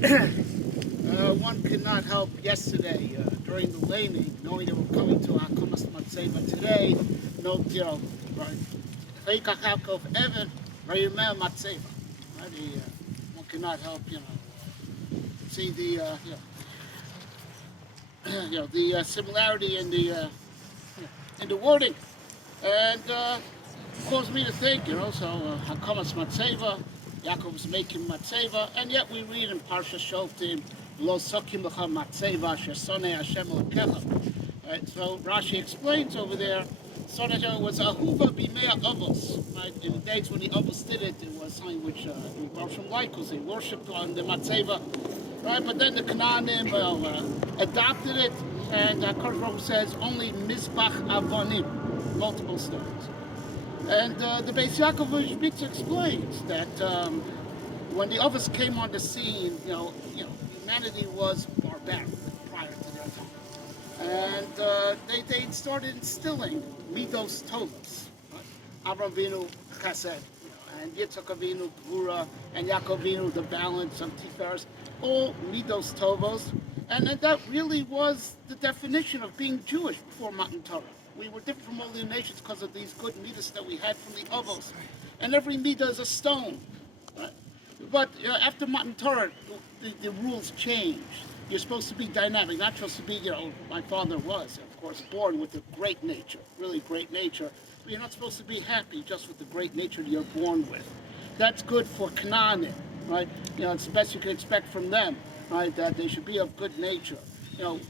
One could not help yesterday during the laning, knowing that we're coming to Hakamas Matzeiva today, note, right? Veikachakov Evan, Rayumel Matzeiva. Right? One cannot help, see the, the similarity in the wording. And caused me to think, Hakamas Matzeiva, Yaakov was making Matzeiva, and yet we read in Parsha Shoftim, Lo Sokim Lecha Matzeiva, Shesone Hashem Elokecha. Right, so Rashi explains over there, Sonah was Ahuva Bimea Avos. Right, in the days when the Avos did it, it was something which Baruch like, because they worshipped on the Matzeiva. Right, but then the Canaanim adopted it, and Kodesh Baruch says only Mizbach Avonim, multiple stones. And the Beis Yaakov Shmita explains that when the others came on the scene, humanity was barbaric prior to their time, and they started instilling midos tovos, right? Avraham Avinu Chesed, and Yitzchak Avinu Gvura, and Yaakov Avinu the balance of Tiferes, all midos tovos, and that really was the definition of being Jewish before Matan Torah. We were different from all the nations because of these good midas that we had from the Avos. And every midah is a stone. Right? But after Matan Torah, the rules changed. You're supposed to be dynamic, not supposed to be, my father was, of course, born with a great nature, really great nature. But you're not supposed to be happy just with the great nature that you're born with. That's good for Canaanim, right? It's the best you can expect from them, right? That they should be of good nature.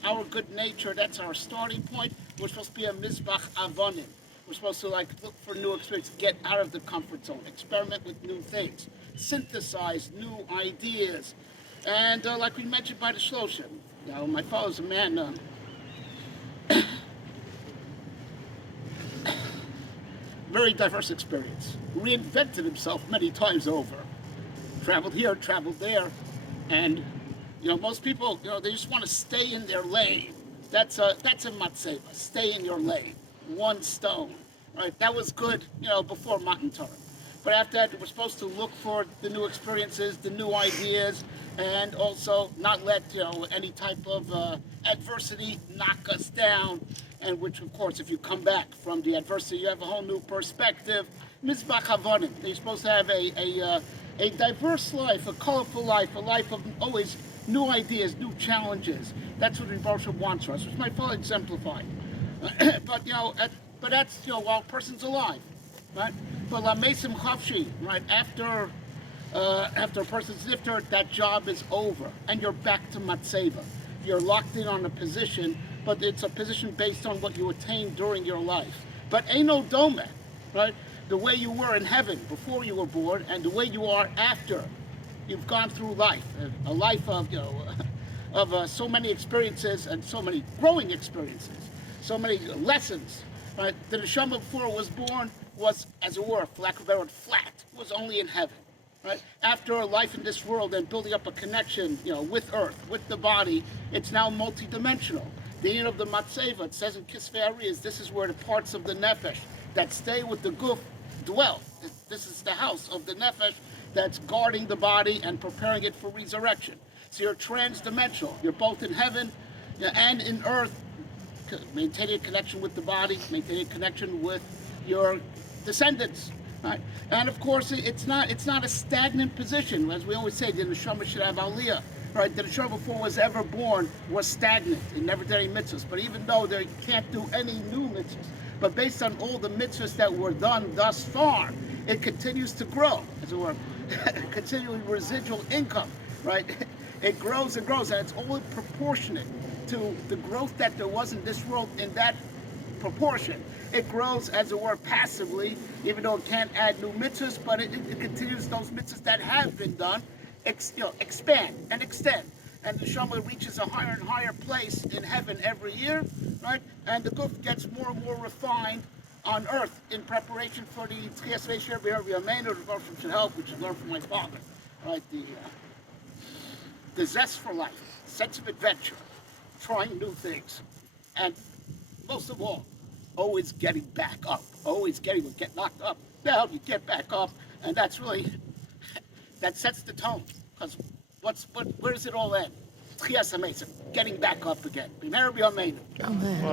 Our good nature, that's our starting point. We're supposed to be a mizbach avonim. We're supposed to look for new experiences, get out of the comfort zone, experiment with new things, synthesize new ideas. And like we mentioned by the Shloshim, my father's a man, very diverse experience, reinvented himself many times over, traveled here, traveled there, and most people, they just want to stay in their lane. That's a matzeva. Stay in your lane. One stone, right? That was good, before Matan Torah. But after that, we're supposed to look for the new experiences, the new ideas, and also not let any type of adversity knock us down. And which, of course, if you come back from the adversity, you have a whole new perspective. Mizbach havonim. You're supposed to have a diverse life, a colorful life, a life of always new ideas, new challenges. That's what Baruch wants for us, which my father exemplified. But that's while a person's alive, right? But la mesim chavshi, right? After a person's nifter, that job is over, and you're back to matzeva. You're locked in on a position, but it's a position based on what you attained during your life. But eino dome, right? The way you were in heaven before you were born, and the way you are after you've gone through life, a life of so many experiences and so many growing experiences, so many lessons. Right? The neshama before it was born was, as it were, for lack of a better word, flat. It was only in heaven. Right? After a life in this world and building up a connection, with earth, with the body, it's now multidimensional. The end of the Matzeiva, it says in Kisvei Ariyos, this is where the parts of the nefesh that stay with the guf dwell. This is the house of the nefesh that's guarding the body and preparing it for resurrection. So you're trans-dimensional. You're both in heaven and in earth, maintaining a connection with the body, maintaining a connection with your descendants. Right? And of course, it's not a stagnant position. As we always say, the neshama should have aliyah. Right? The neshama before was ever born was stagnant. It never did any mitzvahs. But even though they can't do any new mitzvahs, but based on all the mitzvahs that were done thus far, it continues to grow, as it were, continuing residual income, right? It grows and grows, and it's only proportionate to the growth that there was in this world in that proportion. It grows, as it were, passively, even though it can't add new mitzvahs, but it continues those mitzvahs that have been done, expand and extend. And the Shema reaches a higher and higher place in heaven every year, right? And the guf gets more and more refined on earth in preparation for the Tchias Ve'Sher B'Yameinu, the Baruch should help, which I learned from my father, right? The zest for life, sense of adventure, trying new things, and most of all, always getting back up, get knocked up, now you get back up, and that's really, that sets the tone, because Where does it all end? Tchias HaMetzim, getting back up again. B'meher b'yameinu. Amen.